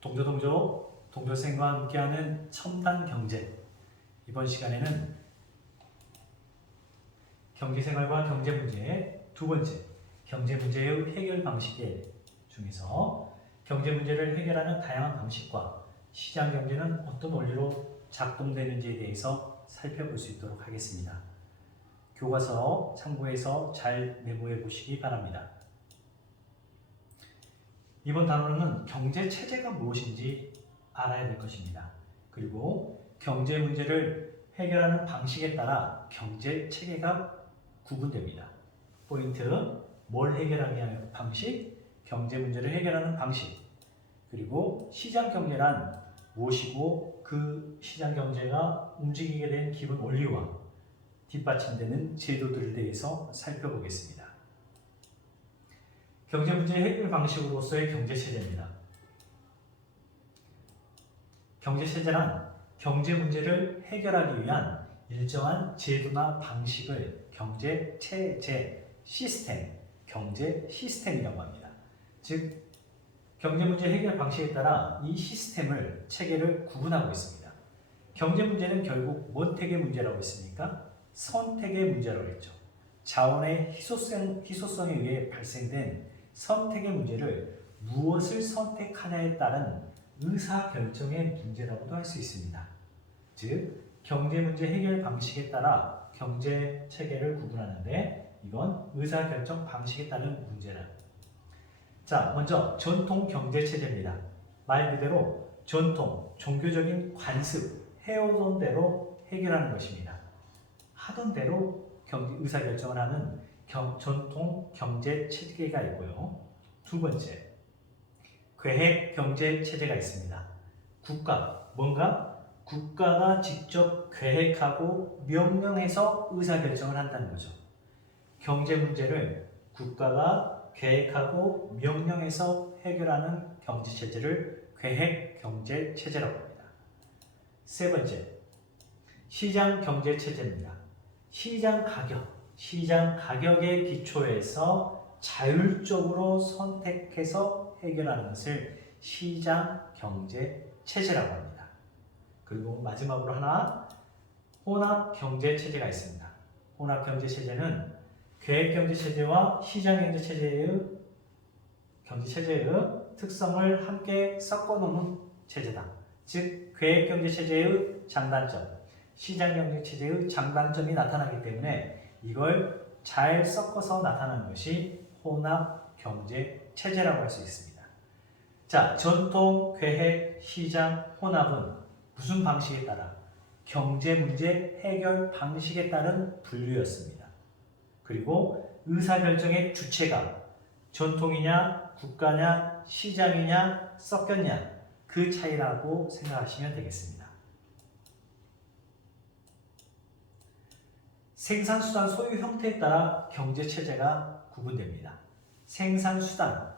동조생과 함께하는 첨단 경제. 이번 시간에는 경제생활과 경제문제의 두 번째, 경제문제의 해결 방식 중에서 경제문제를 해결하는 다양한 방식과 시장경제는 어떤 원리로 작동되는지에 대해서 살펴볼 수 있도록 하겠습니다. 교과서 참고해서 잘 메모해 보시기 바랍니다. 이번 단원은 경제체제가 무엇인지 알아야 될 것입니다. 그리고 경제 문제를 해결하는 방식에 따라 경제체계가 구분됩니다. 포인트, 뭘 해결하게 하는 방식, 경제 문제를 해결하는 방식, 그리고 시장경제란 무엇이고 그 시장경제가 움직이게 된 기본 원리와 뒷받침되는 제도들에 대해서 살펴보겠습니다. 경제문제 해결 방식으로서의 경제체제입니다. 경제체제란 경제문제를 해결하기 위한 일정한 제도나 방식을 경제체제, 시스템, 경제 시스템이라고 합니다. 즉, 경제문제 해결 방식에 따라 이 시스템을, 체계를 구분하고 있습니다. 경제문제는 결국 뭔택의 문제라고 했습니까? 선택의 문제라고 했죠. 자원의 희소성에 의해 발생된 선택의 문제를 무엇을 선택하냐에 따른 의사결정의 문제라고도 할 수 있습니다. 즉, 경제문제 해결 방식에 따라 경제체계를 구분하는데 이건 의사결정 방식에 따른 문제라. 자, 먼저 전통 경제체제입니다. 말 그대로 전통, 종교적인 관습, 해오던 대로 해결하는 것입니다. 하던 대로 의사결정을 하는 전통 경제체계가 있고요. 두 번째, 계획 경제체제가 있습니다. 국가가 직접 계획하고 명령해서 의사결정을 한다는 거죠. 경제 문제를 국가가 계획하고 명령해서 해결하는 경제체제를 계획 경제체제라고 합니다. 세 번째, 시장 경제체제입니다. 시장 가격의 기초에서 자율적으로 선택해서 해결하는 것을 시장 경제 체제라고 합니다. 그리고 마지막으로 하나, 혼합 경제 체제가 있습니다. 혼합 경제 체제는 계획 경제 체제와 시장 경제 체제의 특성을 함께 섞어 놓는 체제다. 즉, 계획 경제 체제의 장단점, 시장 경제 체제의 장단점이 나타나기 때문에 이걸 잘 섞어서 나타나는 것이 혼합 경제 체제라고 할 수 있습니다. 자, 전통, 계획, 시장, 혼합은 무슨 방식에 따라? 경제 문제 해결 방식에 따른 분류였습니다. 그리고 의사결정의 주체가 전통이냐, 국가냐, 시장이냐, 섞였냐, 그 차이라고 생각하시면 되겠습니다. 생산수단 소유 형태에 따라 경제체제가 구분됩니다. 생산수단,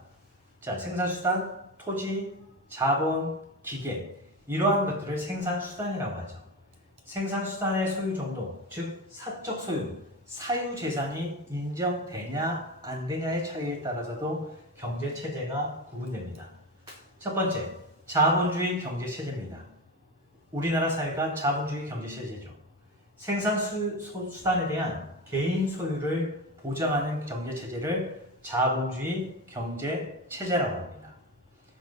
토지, 자본, 기계, 이러한 것들을 생산수단이라고 하죠. 생산수단의 소유 정도, 즉 사적 소유, 사유재산이 인정되냐 안 되냐의 차이에 따라서도 경제체제가 구분됩니다. 첫 번째, 자본주의 경제체제입니다. 우리나라 사회가 자본주의 경제체제죠. 생산수단에 대한 개인 소유를 보장하는 경제체제를 자본주의 경제체제라고 합니다.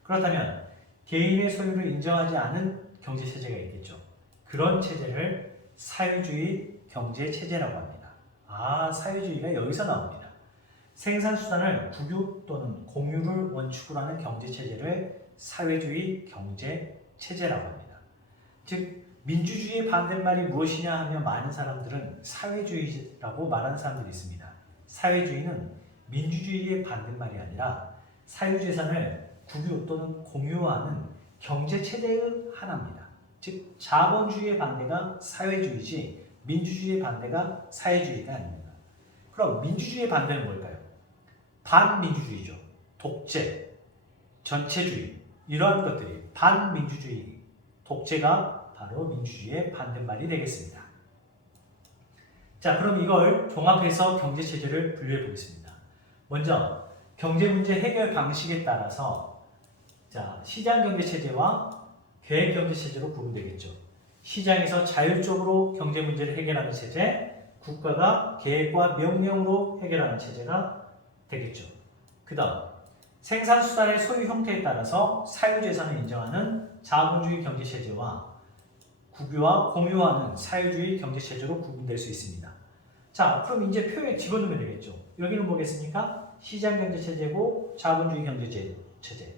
그렇다면 개인의 소유를 인정하지 않은 경제체제가 있겠죠. 그런 체제를 사유주의 경제체제라고 합니다. 사유주의가 여기서 나옵니다. 생산수단을 국유 또는 공유를 원칙으로 하는 경제체제를 사회주의 경제체제라고 합니다. 즉, 민주주의의 반대말이 무엇이냐 하면 많은 사람들은 사회주의라고 말하는 사람들이 있습니다. 사회주의는 민주주의의 반대말이 아니라 사유재산을 국유 또는 공유하는 경제체제의 하나입니다. 즉, 자본주의의 반대가 사회주의지 민주주의의 반대가 사회주의가 아닙니다. 그럼 민주주의의 반대는 뭘까요? 반민주주의죠. 독재, 전체주의, 이러한 것들이 반민주주의, 독재가 바로 민주주의의 반대말이 되겠습니다. 자, 그럼 이걸 종합해서 경제체제를 분류해 보겠습니다. 먼저 경제문제 해결 방식에 따라서 자, 시장 경제 체제와 계획 경제 체제로 구분되겠죠. 시장에서 자율적으로 경제 문제를 해결하는 체제, 국가가 계획과 명령으로 해결하는 체제가 되겠죠. 그 다음, 생산수단의 소유 형태에 따라서 사유재산을 인정하는 자본주의 경제 체제와 국유와 공유하는 사유주의 경제 체제로 구분될 수 있습니다. 자, 그럼 이제 표에 집어넣으면 되겠죠. 여기는 뭐겠습니까? 시장 경제 체제고 자본주의 경제 체제.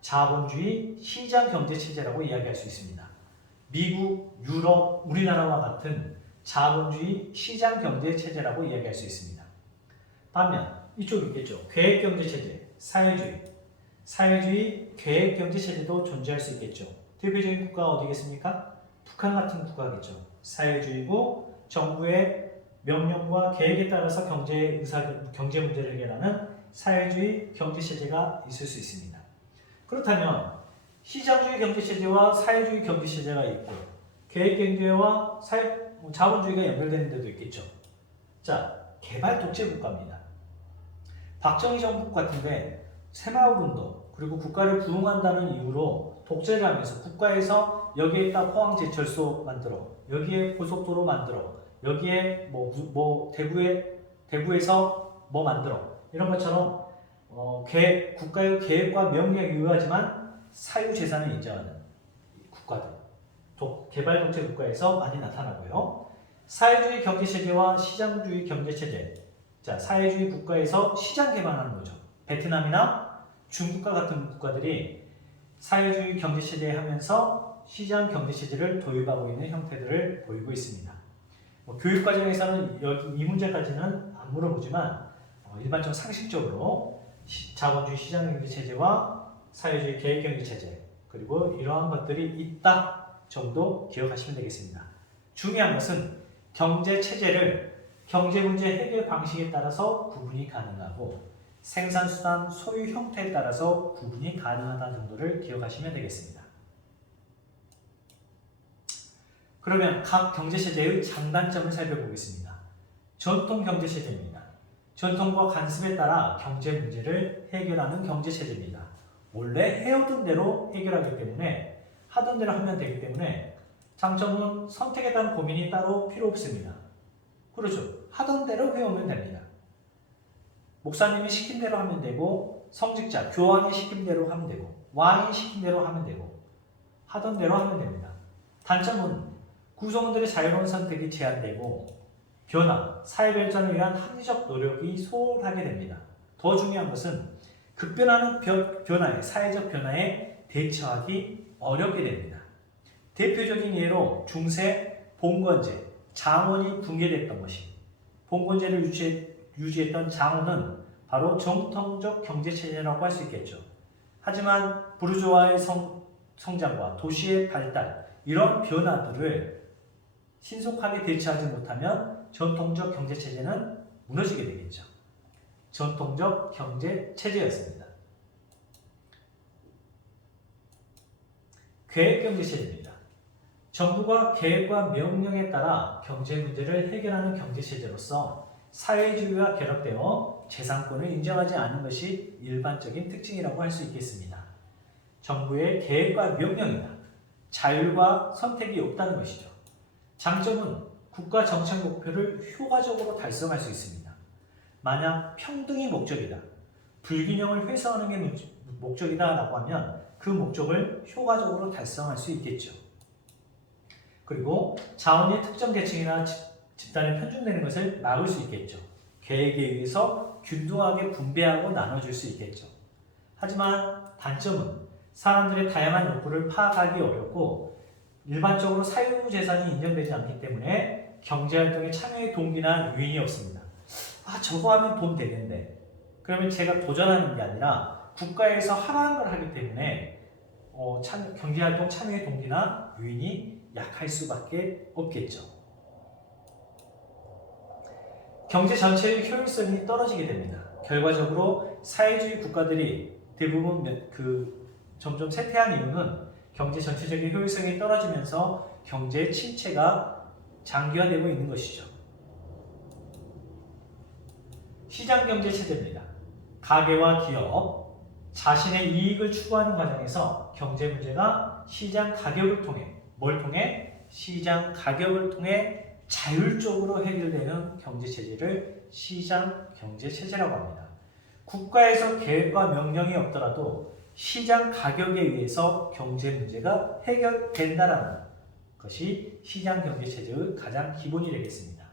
자본주의 시장 경제 체제라고 이야기할 수 있습니다. 미국, 유럽, 우리나라와 같은 자본주의 시장 경제 체제라고 이야기할 수 있습니다. 반면 이쪽이 있겠죠. 계획 경제 체제, 사회주의 계획 경제 체제도 존재할 수 있겠죠. 대표적인 국가가 어디겠습니까? 북한 같은 국가겠죠. 사회주의고 정부의 명령과 계획에 따라서 경제 문제를 해결하는 사회주의 경제 체제가 있을 수 있습니다. 그렇다면 시장주의 경제 체제와 사회주의 경제 체제가 있고 계획 경제와 자본주의가 연결되는 데도 있겠죠. 자, 개발 독재 국가입니다. 박정희 정부 같은데 새마을운동 그리고 국가를 부흥한다는 이유로 독재를 하면서 국가에서 여기에다 포항제철소 만들어, 여기에 고속도로 만들어, 여기에 대구에서 뭐 만들어, 이런 것처럼 국가의 계획과 명령에 의하지만 사유재산을 인정하는 국가들, 개발 독재 국가에서 많이 나타나고요. 사회주의 경제체제와 시장주의 경제체제. 자, 사회주의 국가에서 시장 개방하는 거죠. 베트남이나 중국과 같은 국가들이 사회주의 경제체제 하면서 시장 경제체제를 도입하고 있는 형태들을 보이고 있습니다. 교육과정에서는 이 문제까지는 안 물어보지만 일반적 상식적으로 자본주의 시장 경제체제와 사회주의 계획 경제체제 그리고 이러한 것들이 있다 정도 기억하시면 되겠습니다. 중요한 것은 경제체제를 경제문제 해결 방식에 따라서 구분이 가능하고 생산수단 소유 형태에 따라서 구분이 가능하다는 정도를 기억하시면 되겠습니다. 그러면 각 경제체제의 장단점을 살펴보겠습니다. 전통 경제체제입니다. 전통과 관습에 따라 경제 문제를 해결하는 경제체제입니다. 원래 해오던 대로 해결하기 때문에 하던 대로 하면 되기 때문에 장점은 선택에 대한 고민이 따로 필요 없습니다. 그렇죠. 하던 대로 해오면 됩니다. 목사님이 시킨 대로 하면 되고 성직자, 교황이 시킨 대로 하면 되고 왕이 시킨 대로 하면 되고 하던 대로 하면 됩니다. 단점은 구성원들의 자유로운 선택이 제한되고 변화, 사회 발전을 위한 합리적 노력이 소홀하게 됩니다. 더 중요한 것은 급변하는 변화에, 사회적 변화에 대처하기 어렵게 됩니다. 대표적인 예로 중세 봉건제, 장원이 붕괴됐던 것이 봉건제를 유지했던 장원은 바로 정통적 경제체제라고 할 수 있겠죠. 하지만 부르주아의 성장과 도시의 발달, 이런 변화들을 신속하게 대처하지 못하면 전통적 경제체제는 무너지게 되겠죠. 전통적 경제체제였습니다. 계획경제체제입니다. 정부가 계획과 명령에 따라 경제 문제를 해결하는 경제체제로서 사회주의와 결합되어 재산권을 인정하지 않는 것이 일반적인 특징이라고 할 수 있겠습니다. 정부의 계획과 명령이나 자율과 선택이 없다는 것이죠. 장점은 국가 정책 목표를 효과적으로 달성할 수 있습니다. 만약 평등이 목적이다, 불균형을 회수하는 게 목적이다 라고 하면 그 목적을 효과적으로 달성할 수 있겠죠. 그리고 자원이 특정 계층이나 집단에 편중되는 것을 막을 수 있겠죠. 계획에 의해서 균등하게 분배하고 나눠줄 수 있겠죠. 하지만 단점은 사람들의 다양한 욕구를 파악하기 어렵고 일반적으로 사유재산이 인정되지 않기 때문에 경제활동에 참여의 동기나 유인이 없습니다. 저거 하면 돈 되는데 그러면 제가 도전하는 게 아니라 국가에서 하라는 걸 하기 때문에 경제활동 참여의 동기나 유인이 약할 수밖에 없겠죠. 경제 전체의 효율성이 떨어지게 됩니다. 결과적으로 사회주의 국가들이 대부분 점점 쇠퇴한 이유는 경제 전체적인 효율성이 떨어지면서 경제 침체가 장기화되고 있는 것이죠. 시장 경제 체제입니다. 가계와 기업, 자신의 이익을 추구하는 과정에서 경제 문제가 시장 가격을 통해 뭘 통해? 시장 가격을 통해 자율적으로 해결되는 경제 체제를 시장 경제 체제라고 합니다. 국가에서 계획과 명령이 없더라도 시장 가격에 의해서 경제 문제가 해결된다는 것이 시장 경제 체제의 가장 기본이 되겠습니다.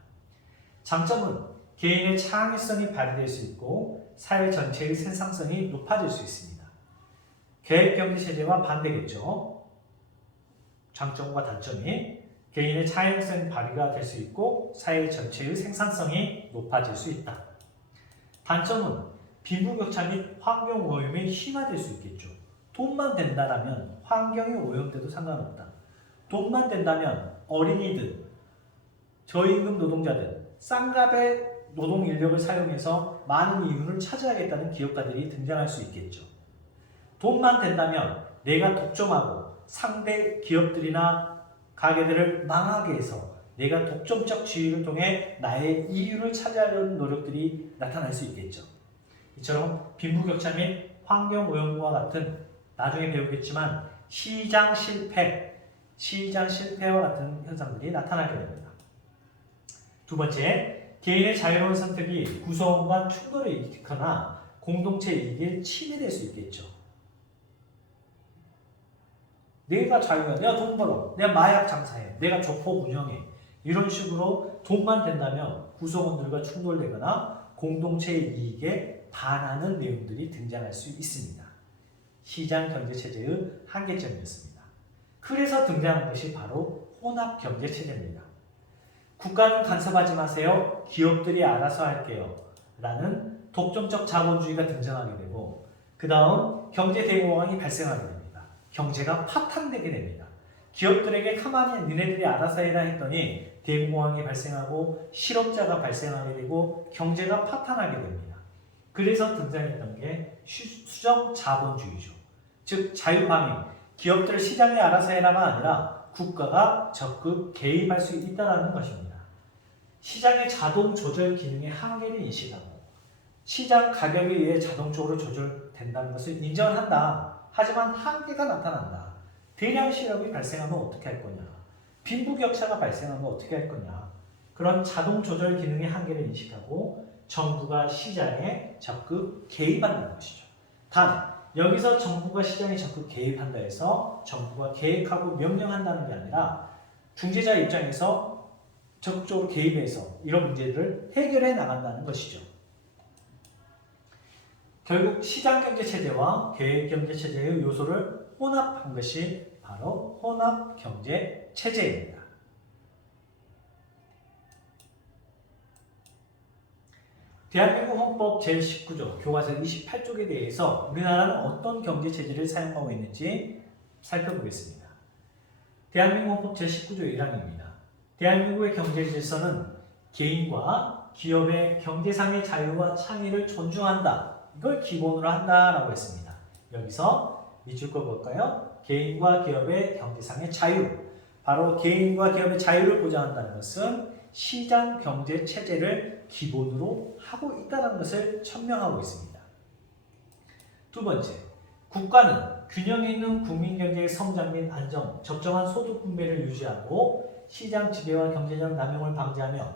장점은 개인의 창의성이 발휘될 수 있고 사회 전체의 생산성이 높아질 수 있습니다. 계획 경제 체제와 반대겠죠. 장점과 단점이 개인의 창의성이 발휘가 될 수 있고 사회 전체의 생산성이 높아질 수 있다. 단점은 빈부격차 및 환경 오염에 심화될 수 있겠죠. 돈만 된다라면 환경이 오염돼도 상관없다. 돈만 된다면 어린이들, 저임금 노동자들, 싼값의 노동 인력을 사용해서 많은 이윤을 차지하겠다는 기업가들이 등장할 수 있겠죠. 돈만 된다면 내가 독점하고 상대 기업들이나 가게들을 망하게 해서 내가 독점적 지위를 통해 나의 이윤을 차지하려는 노력들이 나타날 수 있겠죠. 이처럼 빈부격차 및 환경오염과 같은 나중에 배우겠지만 시장 실패와 같은 현상들이 나타나게 됩니다. 두 번째, 개인의 자유로운 선택이 구성원 간 충돌을 일으키거나 공동체 이익에 침해될 수 있겠죠. 내가 자유가, 내가 돈 벌어, 내가 마약 장사해, 내가 조폭 운영해, 이런 식으로 돈만 된다면 구성원들과 충돌되거나 공동체의 이익에 반하는 내용들이 등장할 수 있습니다. 시장 경제 체제의 한계점이었습니다. 그래서 등장한 것이 바로 혼합 경제 체제입니다. 국가는 간섭하지 마세요. 기업들이 알아서 할게요. 라는 독점적 자본주의가 등장하게 되고 그 다음 경제 대공황이 발생하게 됩니다. 경제가 파탄되게 됩니다. 기업들에게 가만히 니네들이 알아서 해라 했더니 대공황이 발생하고 실업자가 발생하게 되고 경제가 파탄하게 됩니다. 그래서 등장했던 게 수정 자본주의죠. 즉 자유방임, 기업들 시장이 알아서 해라가 아니라 국가가 적극 개입할 수 있다는 것입니다. 시장의 자동 조절 기능의 한계를 인식하고 시장 가격에 의해 자동적으로 조절된다는 것을 인정한다. 하지만 한계가 나타난다. 대량 실업이 발생하면 어떻게 할 거냐? 빈부격차가 발생하면 어떻게 할 거냐? 그런 자동 조절 기능의 한계를 인식하고 정부가 시장에 적극 개입한다는 것이죠. 단, 여기서 정부가 시장에 적극 개입한다 해서 정부가 계획하고 명령한다는 게 아니라 중재자 입장에서 적극적으로 개입해서 이런 문제들을 해결해 나간다는 것이죠. 결국 시장경제체제와 계획경제체제의 요소를 혼합한 것이 바로 혼합경제체제입니다. 대한민국 헌법 제19조 교과서 28쪽에 대해서 우리나라는 어떤 경제체제를 사용하고 있는지 살펴보겠습니다. 대한민국 헌법 제19조 1항입니다. 대한민국의 경제질서는 개인과 기업의 경제상의 자유와 창의를 존중한다. 이걸 기본으로 한다라고 했습니다. 여기서 밑줄 거 볼까요? 개인과 기업의 경제상의 자유. 바로 개인과 기업의 자유를 보장한다는 것은 시장 경제 체제를 기본으로 하고 있다는 것을 천명하고 있습니다. 두 번째, 국가는 균형 있는 국민 경제의 성장 및 안정, 적정한 소득 분배를 유지하고 시장 지배와 경제적 남용을 방지하며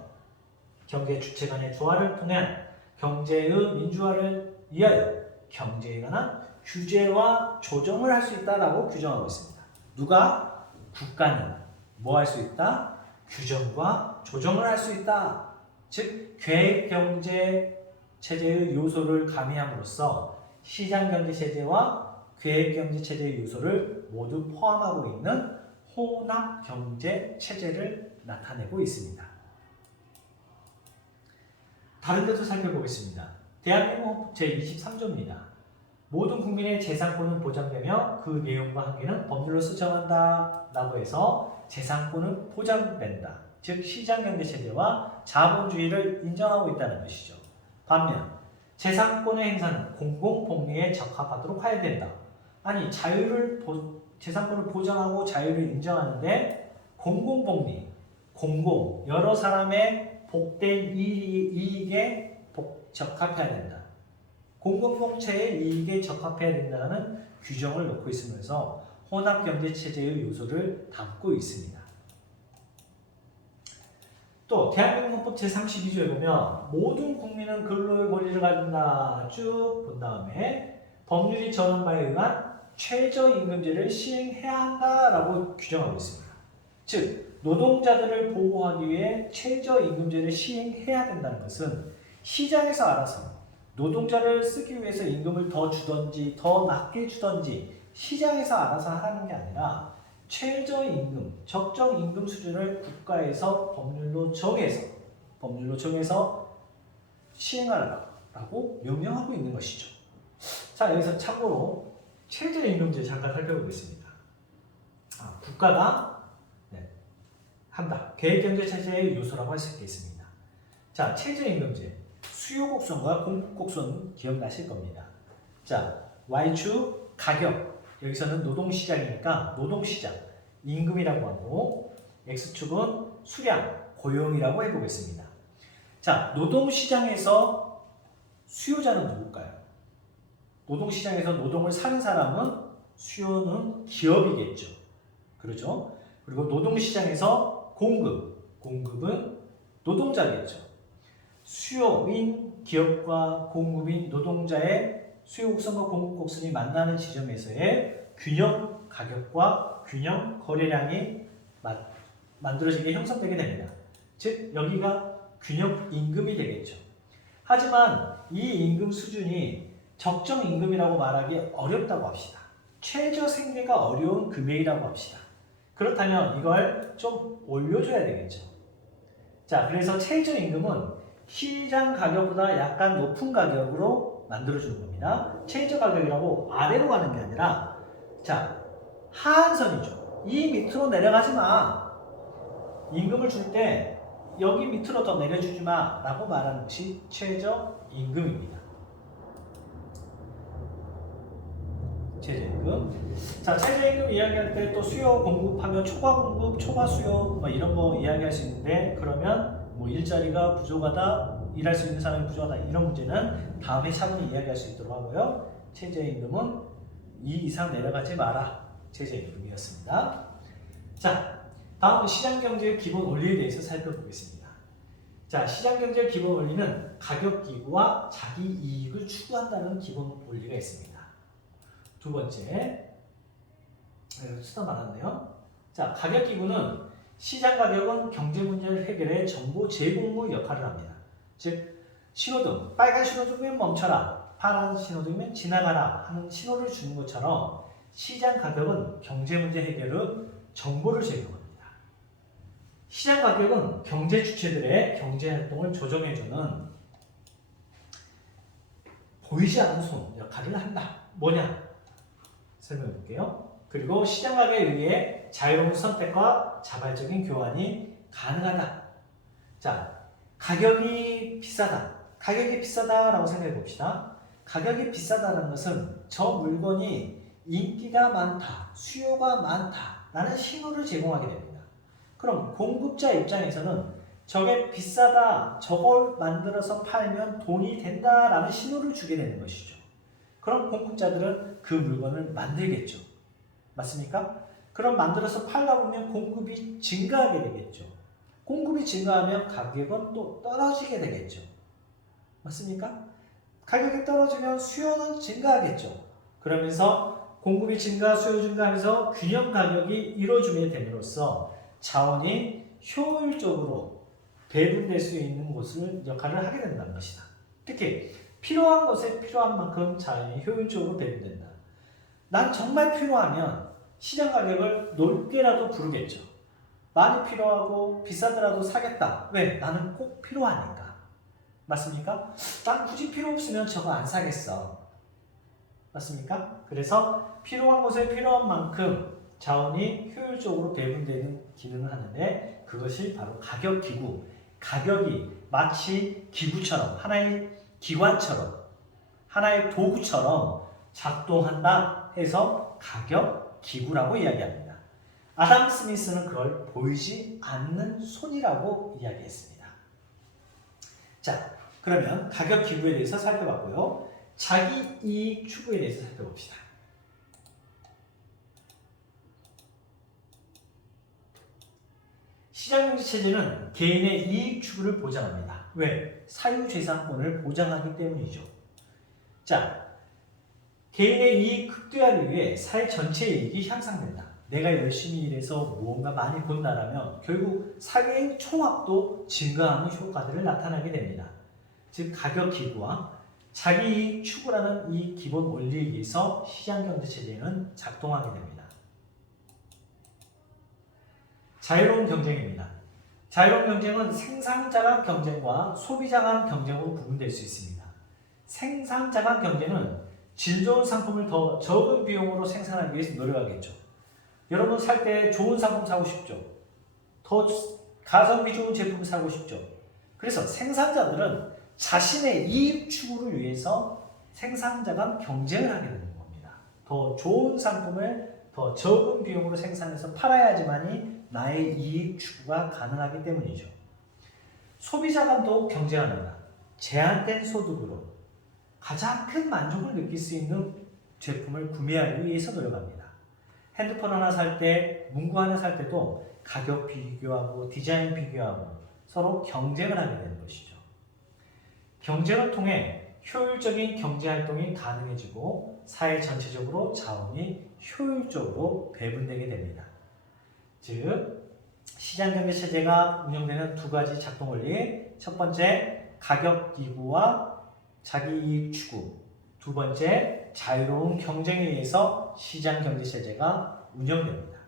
경제 주체 간의 조화를 통한 경제의 민주화를 위하여 경제에 관한 규제와 조정을 할 수 있다라고 규정하고 있습니다. 누가? 국가는 뭐 할 수 있다? 규정과 조정을 할 수 있다. 즉 계획경제 체제의 요소를 가미함으로써 시장경제 체제와 계획경제 체제의 요소를 모두 포함하고 있는 혼합경제 체제를 나타내고 있습니다. 다른 데도 살펴보겠습니다. 대한민국 헌법 제23조입니다. 모든 국민의 재산권은 보장되며 그 내용과 한계는 법률로서 정한다 라고 해서 재산권은 보장된다. 즉 시장경제체제와 자본주의를 인정하고 있다는 것이죠. 반면 재산권의 행사는 공공복리에 적합하도록 해야 된다. 아니 재산권을 보장하고 자유를 인정하는데 공공복리, 여러 사람의 복된 이익에 적합해야 된다. 공동체의 이익에 적합해야 된다는 규정을 놓고 있으면서 혼합경제체제의 요소를 담고 있습니다. 또 대한민국 헌법 제32조에 보면 모든 국민은 근로의 권리를 가진다 쭉 본 다음에 법률이 정한 바에 의한 최저임금제를 시행해야 한다라고 규정하고 있습니다. 즉 노동자들을 보호하기 위해 최저임금제를 시행해야 된다는 것은 시장에서 알아서 노동자를 쓰기 위해서 임금을 더 주던지 더 낮게 주던지 시장에서 알아서 하라는 게 아니라 최저임금, 적정임금 수준을 국가에서 법률로 정해서 시행하라고 명령하고 있는 것이죠. 자, 여기서 참고로 최저임금제 잠깐 살펴보겠습니다. 국가가 한다. 계획경제체제의 요소라고 할 수 있겠습니다. 자, 최저임금제. 수요 곡선과 공급 곡선 기억나실 겁니다. 자, Y축 가격. 여기서는 노동시장이니까 노동시장, 임금이라고 하고 X축은 수량, 고용이라고 해보겠습니다. 자, 노동시장에서 수요자는 누굴까요? 노동시장에서 노동을 사는 사람은 수요는 기업이겠죠. 그렇죠? 그리고 노동시장에서 공급은 노동자겠죠. 수요인 기업과 공급인 노동자의 수요 곡선과 공급 곡선이 만나는 지점에서의 균형 가격과 균형 거래량이 만들어지게 형성되게 됩니다. 즉 여기가 균형 임금이 되겠죠. 하지만 이 임금 수준이 적정 임금이라고 말하기 어렵다고 합시다. 최저 생계가 어려운 금액이라고 합시다. 그렇다면 이걸 좀 올려줘야 되겠죠. 자, 그래서 최저 임금은 시장 가격보다 약간 높은 가격으로 만들어주는 겁니다. 최저 가격이라고 아래로 가는 게 아니라 자, 하한선이죠. 이 밑으로 내려가지 마. 임금을 줄 때 여기 밑으로 더 내려주지 마 라고 말하는 것이 최저 임금입니다. 최저임금. 자, 최저임금 이야기할 때 또 수요 공급하면 초과 공급, 초과 수요 뭐 이런 거 이야기할 수 있는데 그러면 뭐 일자리가 부족하다, 일할 수 있는 사람이 부족하다 이런 문제는 다음에 차분히 이야기할 수 있도록 하고요. 최저임금은 2 이상 내려가지 마라. 최저임금이었습니다. 자, 다음은 시장경제의 기본 원리에 대해서 살펴보겠습니다. 자, 시장경제의 기본 원리는 가격기구와 자기이익을 추구한다는 기본 원리가 있습니다. 두 번째, 수다 많았네요. 자, 가격기구는 시장 가격은 경제 문제를 해결해 정보 제공의 역할을 합니다. 즉, 신호등, 빨간 신호등이면 멈춰라, 파란 신호등이면 지나가라 하는 신호를 주는 것처럼 시장 가격은 경제 문제 해결의 정보를 제공합니다. 시장 가격은 경제 주체들의 경제 활동을 조정해주는 보이지 않는 손 역할을 한다. 뭐냐? 설명해 볼게요. 그리고 시장 가격에 의해 자유로운 선택과 자발적인 교환이 가능하다. 자, 가격이 비싸다. 가격이 비싸다라고 생각해 봅시다. 가격이 비싸다는 것은 저 물건이 인기가 많다, 수요가 많다라는 신호를 제공하게 됩니다. 그럼 공급자 입장에서는 저게 비싸다, 저걸 만들어서 팔면 돈이 된다라는 신호를 주게 되는 것이죠. 그럼 공급자들은 그 물건을 만들겠죠. 맞습니까? 그럼 만들어서 팔다 보면 공급이 증가하게 되겠죠. 공급이 증가하면 가격은 또 떨어지게 되겠죠. 맞습니까? 가격이 떨어지면 수요는 증가하겠죠. 그러면서 공급이 증가, 수요 증가하면서 균형 가격이 이루어지게 됨으로써 자원이 효율적으로 배분될 수 있는 곳을 역할을 하게 된다는 것이다. 특히 필요한 것에 필요한 만큼 자원이 효율적으로 배분된다. 난 정말 필요하면 시장 가격을 높게라도 부르겠죠. 많이 필요하고 비싸더라도 사겠다. 왜? 나는 꼭 필요하니까. 맞습니까? 난 굳이 필요 없으면 저거 안 사겠어. 맞습니까? 그래서 필요한 곳에 필요한 만큼 자원이 효율적으로 배분되는 기능을 하는데 그것이 바로 가격기구. 가격이 마치 기구처럼 하나의 기관처럼 하나의 도구처럼 작동한다 해서 가격기구라고 이야기합니다. 아담 스미스는 그걸 보이지 않는 손이라고 이야기했습니다. 자, 그러면 가격기구에 대해서 살펴봤고요. 자기 이익 추구에 대해서 살펴봅시다. 시장경제 체제는 개인의 이익 추구를 보장합니다. 왜? 사유재산권을 보장하기 때문이죠. 자, 개인의 이익 극대화를 위해 사회 전체의 이익이 향상된다. 내가 열심히 일해서 무언가 많이 번다라면 결국 사회의 총합도 증가하는 효과들을 나타나게 됩니다. 즉 가격 기구와 자기 이익 추구라는 이 기본 원리에 의해서 시장경제 체제는 작동하게 됩니다. 자유로운 경쟁입니다. 자유로운 경쟁은 생산자 간 경쟁과 소비자 간 경쟁으로 구분될 수 있습니다. 생산자 간 경쟁은 질 좋은 상품을 더 적은 비용으로 생산하기 위해서 노력하겠죠. 여러분 살 때 좋은 상품 사고 싶죠. 더 가성비 좋은 제품을 사고 싶죠. 그래서 생산자들은 자신의 이익 추구를 위해서 생산자 간 경쟁을 하게 되는 겁니다. 더 좋은 상품을 더 적은 비용으로 생산해서 팔아야지만이 나의 이익 추구가 가능하기 때문이죠. 소비자 간도 경쟁합니다. 제한된 소득으로 가장 큰 만족을 느낄 수 있는 제품을 구매하기 위해서 노력합니다. 핸드폰 하나 살 때, 문구 하나 살 때도 가격 비교하고 디자인 비교하고 서로 경쟁을 하게 되는 것이죠. 경쟁을 통해 효율적인 경제활동이 가능해지고 사회 전체적으로 자원이 효율적으로 배분되게 됩니다. 즉, 시장경제 체제가 운영되는 두 가지 작동 원리. 첫 번째, 가격 기구와 자기 이익 추구. 두 번째, 자유로운 경쟁에 의해서 시장경제 체제가 운영됩니다.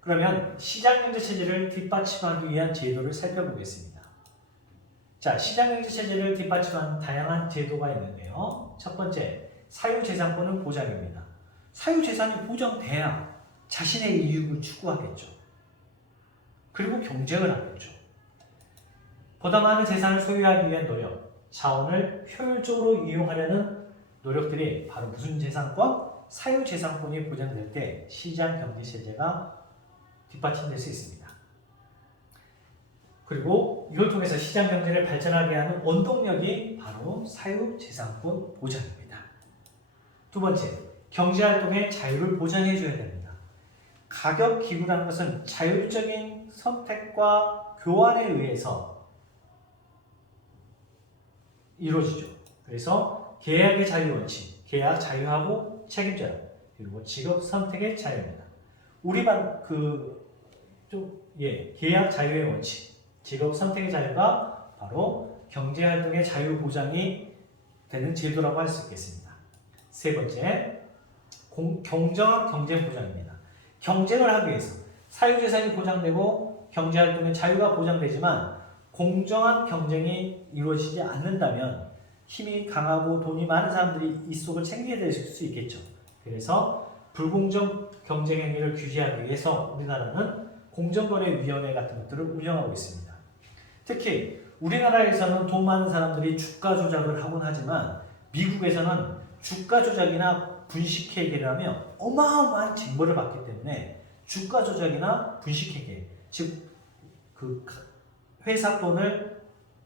그러면 시장경제 체제를 뒷받침하기 위한 제도를 살펴보겠습니다. 자, 시장경제 체제를 뒷받침하는 다양한 제도가 있는데요. 첫 번째, 사유재산권은 보장입니다. 사유재산이 보장돼야 자신의 이익을 추구하겠죠. 그리고 경쟁을 하겠죠. 보다 많은 재산을 소유하기 위한 노력, 자원을 효율적으로 이용하려는 노력들이 바로 무슨 재산권? 사유재산권이 보장될 때 시장경제체제가 뒷받침될 수 있습니다. 그리고 이걸 통해서 시장경제를 발전하게 하는 원동력이 바로 사유재산권 보장입니다. 두 번째, 경제활동의 자유를 보장해줘야 됩니다. 가격기구라는 것은 자율적인 선택과 교환에 의해서 이루어지죠. 그래서 계약의 자유 원칙, 계약 자유하고 책임자, 그리고 직업 선택의 자유입니다. 우리만 계약 자유의 원칙, 직업 선택의 자유가 바로 경제활동의 자유 보장이 되는 제도라고 할 수 있겠습니다. 세 번째, 공정한 경쟁 보장입니다. 경쟁을 하기 위해서 사유재산이 보장되고 경제활동의 자유가 보장되지만 공정한 경쟁이 이루어지지 않는다면 힘이 강하고 돈이 많은 사람들이 이 속을 챙기게 될 수 있겠죠. 그래서 불공정 경쟁 행위를 규제하기 위해서 우리나라는 공정거래위원회 같은 것들을 운영하고 있습니다. 특히 우리나라에서는 돈 많은 사람들이 주가 조작을 하곤 하지만 미국에서는 주가 조작이나 분식회계를 하며 어마어마한 징벌을 받기 때문에 주가 조작이나 분식회계, 즉 그 회사 돈을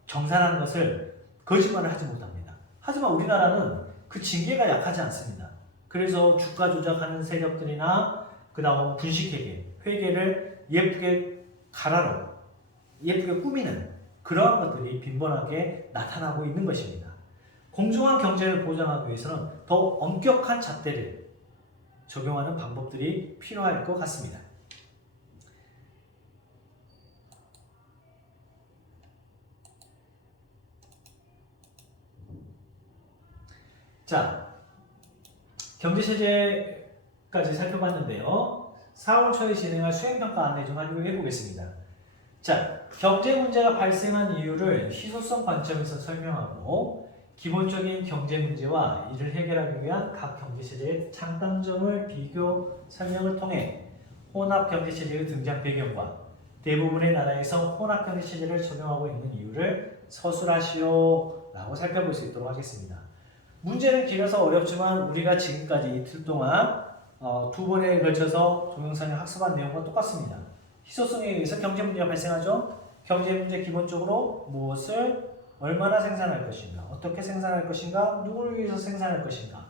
정산하는 것을 거짓말을 하지 못합니다. 하지만 우리나라는 그 징계가 약하지 않습니다. 그래서 주가 조작하는 세력들이나 그 다음 분식회계, 회계를 예쁘게 갈아로 예쁘게 꾸미는 그러한 것들이 빈번하게 나타나고 있는 것입니다. 공정한 경제를 보장하기 위해서는 더 엄격한 잣대를 적용하는 방법들이 필요할 것 같습니다. 자, 경제체제까지 살펴봤는데요. 4월 초에 진행할 수행평가 안내 좀 해보겠습니다. 자, 경제 문제가 발생한 이유를 희소성 관점에서 설명하고 기본적인 경제 문제와 이를 해결하기 위한 각 경제체제의 장단점을 비교 설명을 통해 혼합경제체제의 등장 배경과 대부분의 나라에서 혼합경제체제를 적용하고 있는 이유를 서술하시오 라고 살펴볼 수 있도록 하겠습니다. 문제는 길어서 어렵지만 우리가 지금까지 이틀 동안 두 번에 걸쳐서 동영상을 학습한 내용과 똑같습니다. 희소성에 의해서 경제 문제가 발생하죠. 경제 문제 기본적으로 무엇을 얼마나 생산할 것인가, 어떻게 생산할 것인가, 누구를 위해서 생산할 것인가,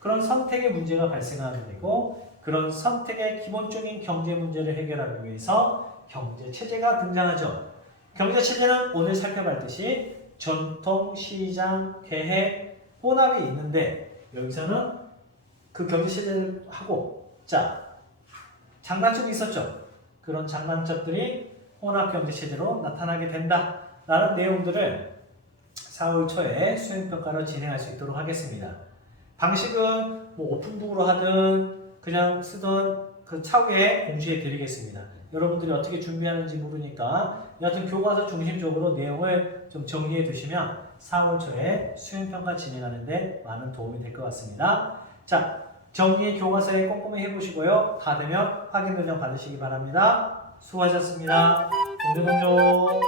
그런 선택의 문제가 발생하는 되고, 그런 선택의 기본적인 경제 문제를 해결하기 위해서 경제체제가 등장하죠. 경제체제는 오늘 살펴봤듯이 전통, 시장, 계획, 혼합이 있는데 여기서는 그 경제체제를 하고 장단점이 있었죠. 그런 장단점들이 혼합경제체제로 나타나게 된다 라는 내용들을 4월 초에 수행평가로 진행할 수 있도록 하겠습니다. 방식은 뭐 오픈북으로 하든 그냥 쓰던 그 차후에 공지해 드리겠습니다. 여러분들이 어떻게 준비하는지 모르니까 여하튼 교과서 중심적으로 내용을 좀 정리해 두시면 4월 초에 수행평가 진행하는데 많은 도움이 될 것 같습니다. 자, 정리 교과서에 꼼꼼히 해보시고요. 다 되면 확인 도장 받으시기 바랍니다. 수고하셨습니다. 동조동조.